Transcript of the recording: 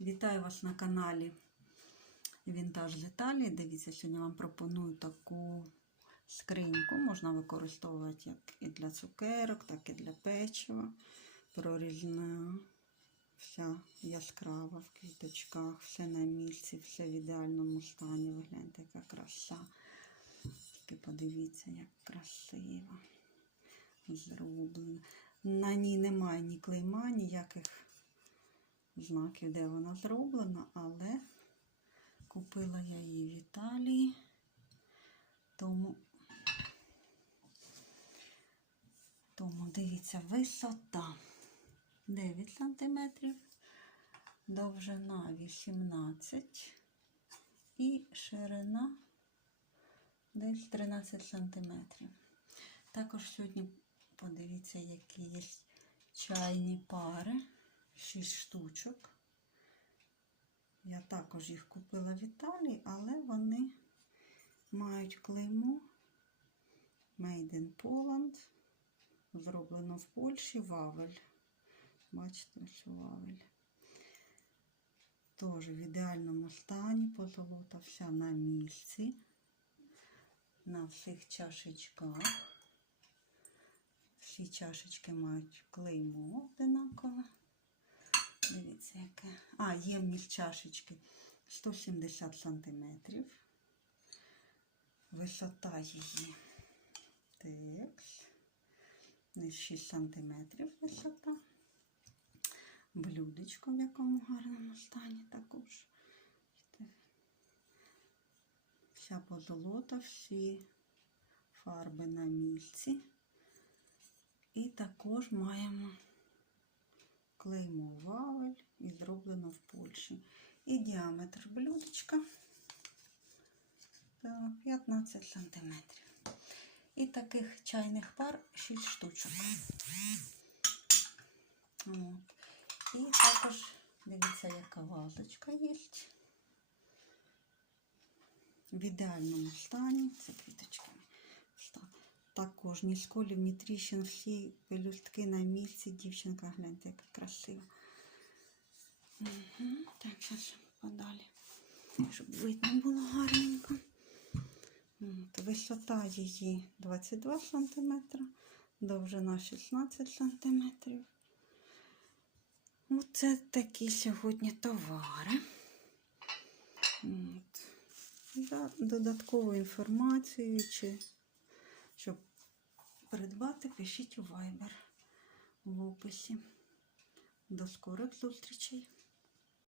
Вітаю вас на каналі Вінтаж з Італії. Дивіться, сьогодні вам пропоную таку скриньку. Можна використовувати як і для цукерок, так і для печива. Прорізна, вся яскрава в квіточках, все на місці, все в ідеальному стані. Ви гляньте, яка краса. Тільки подивіться, як красиво зроблено. На ній немає ні клейма, ніяких знаків, де вона зроблена, але купила я її в Італії, тому, тому дивіться, висота 9 см, довжина 18 і ширина десь 13 см. Також сьогодні подивіться, які є чайні пари. 6 штучок. Я також їх купила в Італії, але вони мають клеймо Made in Poland. Зроблено в Польщі Вавель. Бачите, ось Вавель. Теж в ідеальному стані, позолота вся на місці, на всіх чашечках. Всі чашечки мають клеймо одинакове. Дивіться, яке. А, ємність чашечки 170 сантиметрів. Висота її. Текс. Десь 6 сантиметрів висота. Блюдечко в якому гарному стані також. Вся позолота, всі фарби на місці. І також маємо клеймо Вавель і зроблено в Польщі. І діаметр блюдечка 15 см. І таких чайних пар 6 штучок. От. І також, дивіться, яка вазочка є. В ідеальному стані. Це квіточки. Також ні сколів, ні тріщин, всі пелюстки на місці. Дівчинка, гляньте, яка красива. Угу. Так, зараз подалі, щоб видно було гарненько. От, висота її 22 см, довжина 16 см. Оце такі сьогодні товари. От. За додатковою інформацією, чи придбати, пишіть у Viber в описі. До скорих зустрічей!